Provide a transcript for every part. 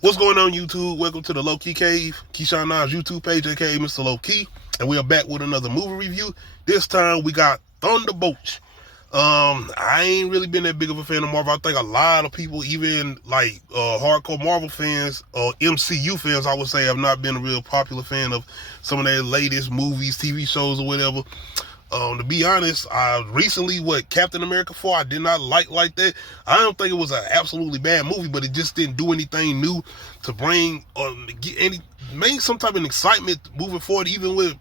What's going on, YouTube? Welcome to the Low Key Cave, Keyshawn Nas YouTube page, aka Mr. Low Key, and we are back with another movie review. This time we got Thunderbolts. I ain't really been that big of a fan of Marvel. I think a lot of people, even like hardcore Marvel fans or MCU fans, I would say, have not been a real popular fan of some of their latest movies, TV shows, or whatever. To be honest, I recently Captain America 4 I did not like that. I don't think it was an absolutely bad movie, but it just didn't do anything new to bring make some type of excitement moving forward, even with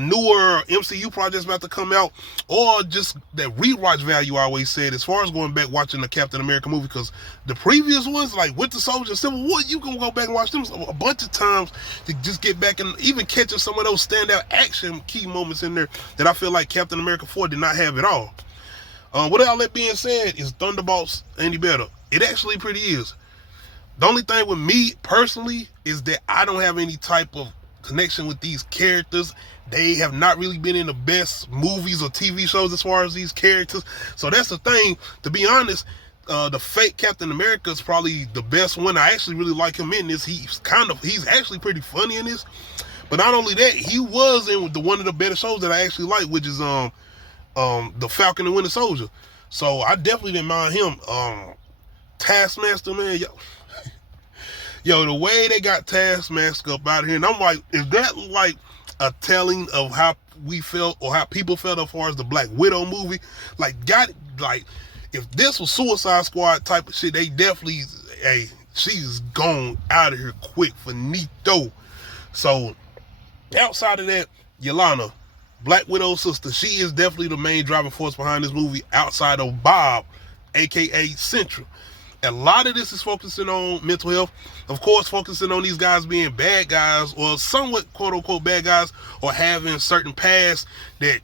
newer MCU projects about to come out, or just that rewatch value. I always said, as far as going back watching the Captain America movie, because the previous ones like Winter Soldier, Civil War, you can go back and watch them a bunch of times to just get back and even catching some of those standout action key moments in there that I feel like Captain America 4 did not have at all. With all that being said, is Thunderbolts any better? It actually pretty is. The only thing with me personally is that I don't have any type of connection with these characters. They have not really been in the best movies or TV shows as far as these characters. So that's the thing. To be honest, the fake Captain America is probably the best one. I actually really like him in this. He's actually pretty funny in this. But not only that, he was in one of the better shows that I actually like, which is the Falcon and Winter Soldier. So I definitely didn't mind him. Taskmaster, man, yo, the way they got Taskmaster up out here, and I'm like, is that like a telling of how we felt or how people felt as far as the Black Widow movie? Like, if this was Suicide Squad type of shit, they definitely, she's gone out of here quick, finito. So, outside of that, Yelena, Black Widow's sister, she is definitely the main driving force behind this movie outside of Bob, aka Central. A lot of this is focusing on mental health. Of course, focusing on these guys being bad guys or somewhat quote-unquote bad guys or having certain past that,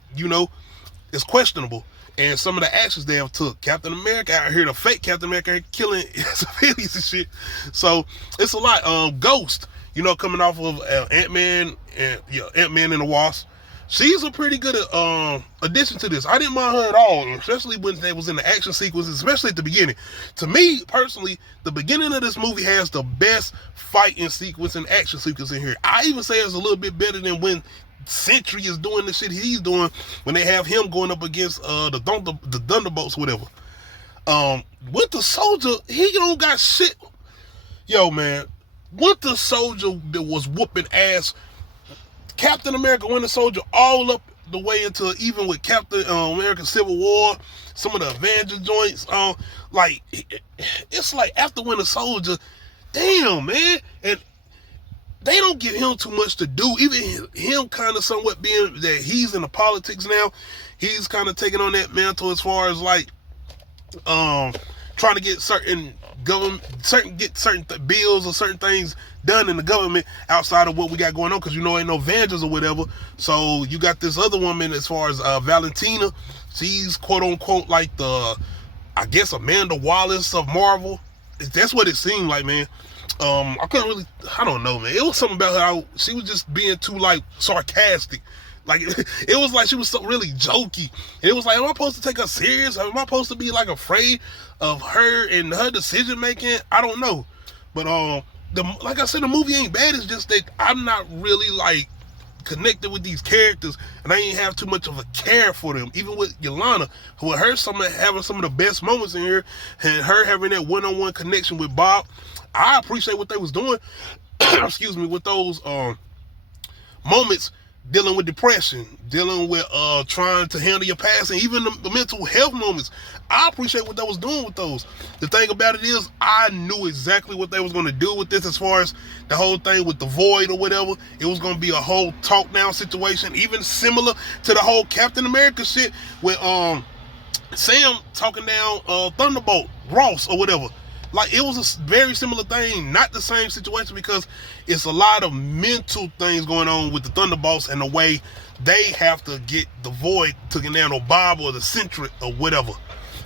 is questionable. And some of the actions they have took. Captain America out here, the fake Captain America, killing civilians and shit. So, it's a lot. Ghost, coming off of Ant-Man and the Wasp. She's a pretty good addition to this. I didn't mind her at all, especially when they was in the action sequences, especially at the beginning. To me, personally, the beginning of this movie has the best fighting sequence and action sequence in here. I even say it's a little bit better than when Sentry is doing the shit he's doing when they have him going up against the Thunderbolts, whatever. Winter Soldier, he don't got shit. Yo, man, Winter Soldier was whooping ass. Captain America, Winter Soldier, all up the way into even with Captain America Civil War, some of the Avengers joints. It's like after Winter Soldier, damn, man. And they don't give him too much to do. Even him kind of somewhat being that he's in the politics now, he's kind of taking on that mantle as far as like trying to get certain bills or certain things done in the government outside of what we got going on, because ain't no Avengers or whatever. So you got this other woman as far as Valentina. She's quote unquote like the, I guess, Amanda Wallace of Marvel. That's what it seemed like, man. I don't know, man. It was something about her. She was just being too like sarcastic. Like, it was like she was so really jokey. And it was like, am I supposed to take her serious? Am I supposed to be like afraid of her and her decision making? I don't know. But like I said, the movie ain't bad. It's just that I'm not really like connected with these characters, and I ain't have too much of a care for them. Even with Yelena, who having some of the best moments in here, and her having that one-on-one connection with Bob, I appreciate what they was doing. Excuse me, with those moments. Dealing with depression, dealing with trying to handle your past, and even the mental health moments. I appreciate what they was doing with those. The thing about it is, I knew exactly what they was going to do with this as far as the whole thing with the Void or whatever. It was going to be a whole talk down situation, even similar to the whole Captain America shit with Sam talking down Thunderbolt, Ross or whatever. Like, it was a very similar thing, not the same situation, because it's a lot of mental things going on with the Thunderbolts and the way they have to get the Void taken down, or Bob or the Centric or whatever.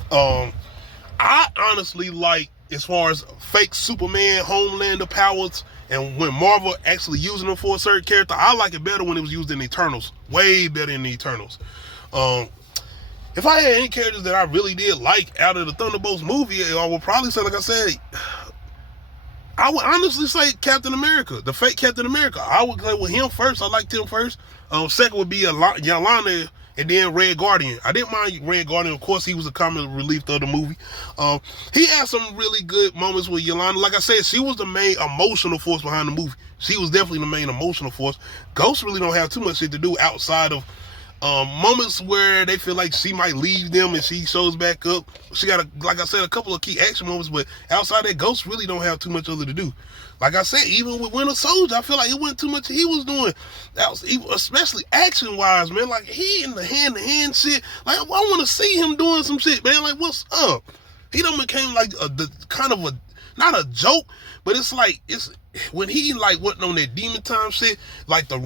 I honestly like, as far as fake Superman, Homelander powers, and when Marvel actually using them for a certain character, I like it better when it was used in Eternals. Way better in the Eternals. If I had any characters that I really did like out of the Thunderbolts movie, I would probably say, like I said, I would honestly say Captain America, the fake Captain America. I would go with him first. I liked him first. Second would be Yolanda, and then Red Guardian. I didn't mind Red Guardian. Of course, he was a comic relief of the movie. He had some really good moments with Yolanda. Like I said, she was the main emotional force behind the movie. She was definitely the main emotional force. Ghost really don't have too much shit to do outside of moments where they feel like she might leave them and she shows back up. She got, like I said, a couple of key action moments, but outside that, Ghost really don't have too much other to do. Like I said, even with Winter Soldier, I feel like it wasn't too much he was doing. That was, especially action-wise, man. Like, he in the hand-to-hand shit. Like, I want to see him doing some shit, man. Like, what's up? He done became like kind of a, not a joke, but it's like, when he like went on that demon time shit, like that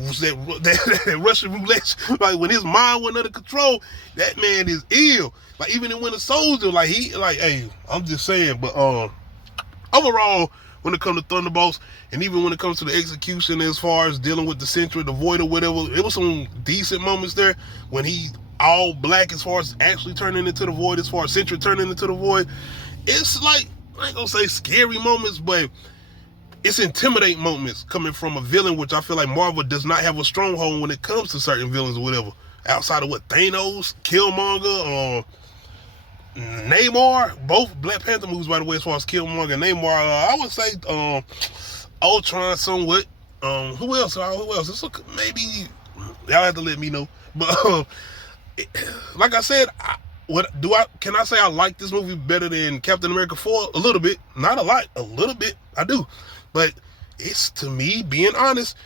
Russian roulette, like when his mind went under control, that man is ill. Like even in Winter Soldier, like he like, hey, I'm just saying, but overall, when it comes to Thunderbolts, and even when it comes to the execution as far as dealing with the Sentry, the Void or whatever, it was some decent moments there when he all black as far as actually turning into the Void, as far as Sentry turning into the Void. It's like, I ain't gonna say scary moments, but it's intimidating moments coming from a villain, which I feel like Marvel does not have a stronghold when it comes to certain villains or whatever. Outside of what, Thanos, Killmonger, Namor, both Black Panther movies, by the way, as far as Killmonger and Namor, I would say Ultron somewhat. Who else? It's maybe y'all have to let me know. But like I said, can I say I like this movie better than Captain America 4? A little bit, not a lot, a little bit. I do, but it's, to me, being honest,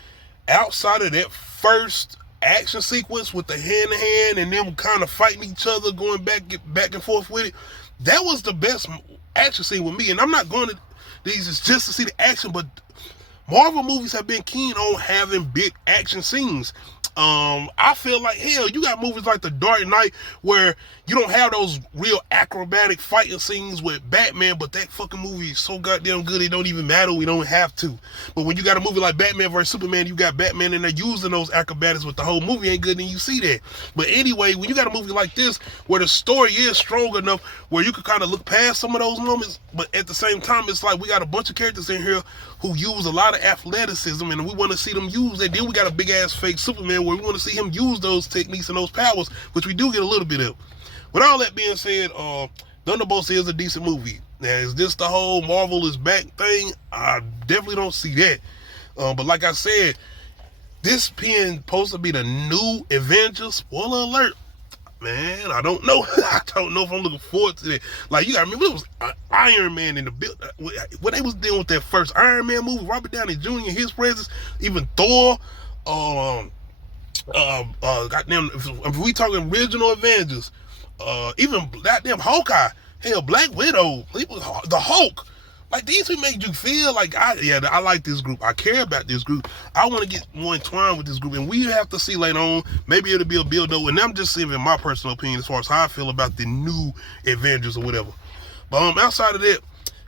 outside of that first action sequence with the hand-to-hand and them kind of fighting each other, going back and forth with it, that was the best action scene with me. And I'm not going to these just to see the action, but Marvel movies have been keen on having big action scenes. I feel like, hell, you got movies like The Dark Knight where you don't have those real acrobatic fighting scenes with Batman, but that fucking movie is so goddamn good it don't even matter. We don't have to. But when you got a movie like Batman vs Superman, you got Batman and they're using those acrobatics, but the whole movie ain't good, and you see that. But anyway, when you got a movie like this where the story is strong enough where you can kind of look past some of those moments, but at the same time, it's like we got a bunch of characters in here who use a lot of athleticism, and we want to see them use it. Then we got a big ass fake Superman where we want to see him use those techniques and those powers, which we do get a little bit of. With all that being said, Thunderbolts is a decent movie. Now, is this the whole Marvel is back thing? I definitely don't see that. But like I said, this being supposed to be the new Avengers, spoiler alert, man, I don't know. I don't know if I'm looking forward to that. Like, you gotta remember, it was Iron Man in the build. When they was dealing with that first Iron Man movie, Robert Downey Jr., his presence, even Thor, goddamn, if we talking original Avengers, even goddamn Hawkeye, hell, Black Widow, the Hulk. Like, these who made you feel like, I like this group. I care about this group. I want to get more entwined with this group. And we have to see later on, maybe it'll be a build-up. And I'm just saying my personal opinion as far as how I feel about the new Avengers or whatever. But outside of that,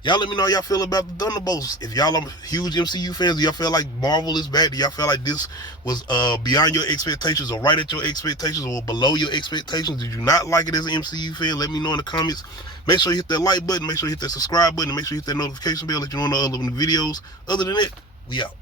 y'all let me know how y'all feel about the Thunderbolts. If y'all are huge MCU fans, do y'all feel like Marvel is back? Do y'all feel like this was beyond your expectations or right at your expectations or below your expectations? Did you not like it as an MCU fan? Let me know in the comments. Make sure you hit that like button. Make sure you hit that subscribe button. And make sure you hit that notification bell. Let you know when I upload new videos. Other than that, we out.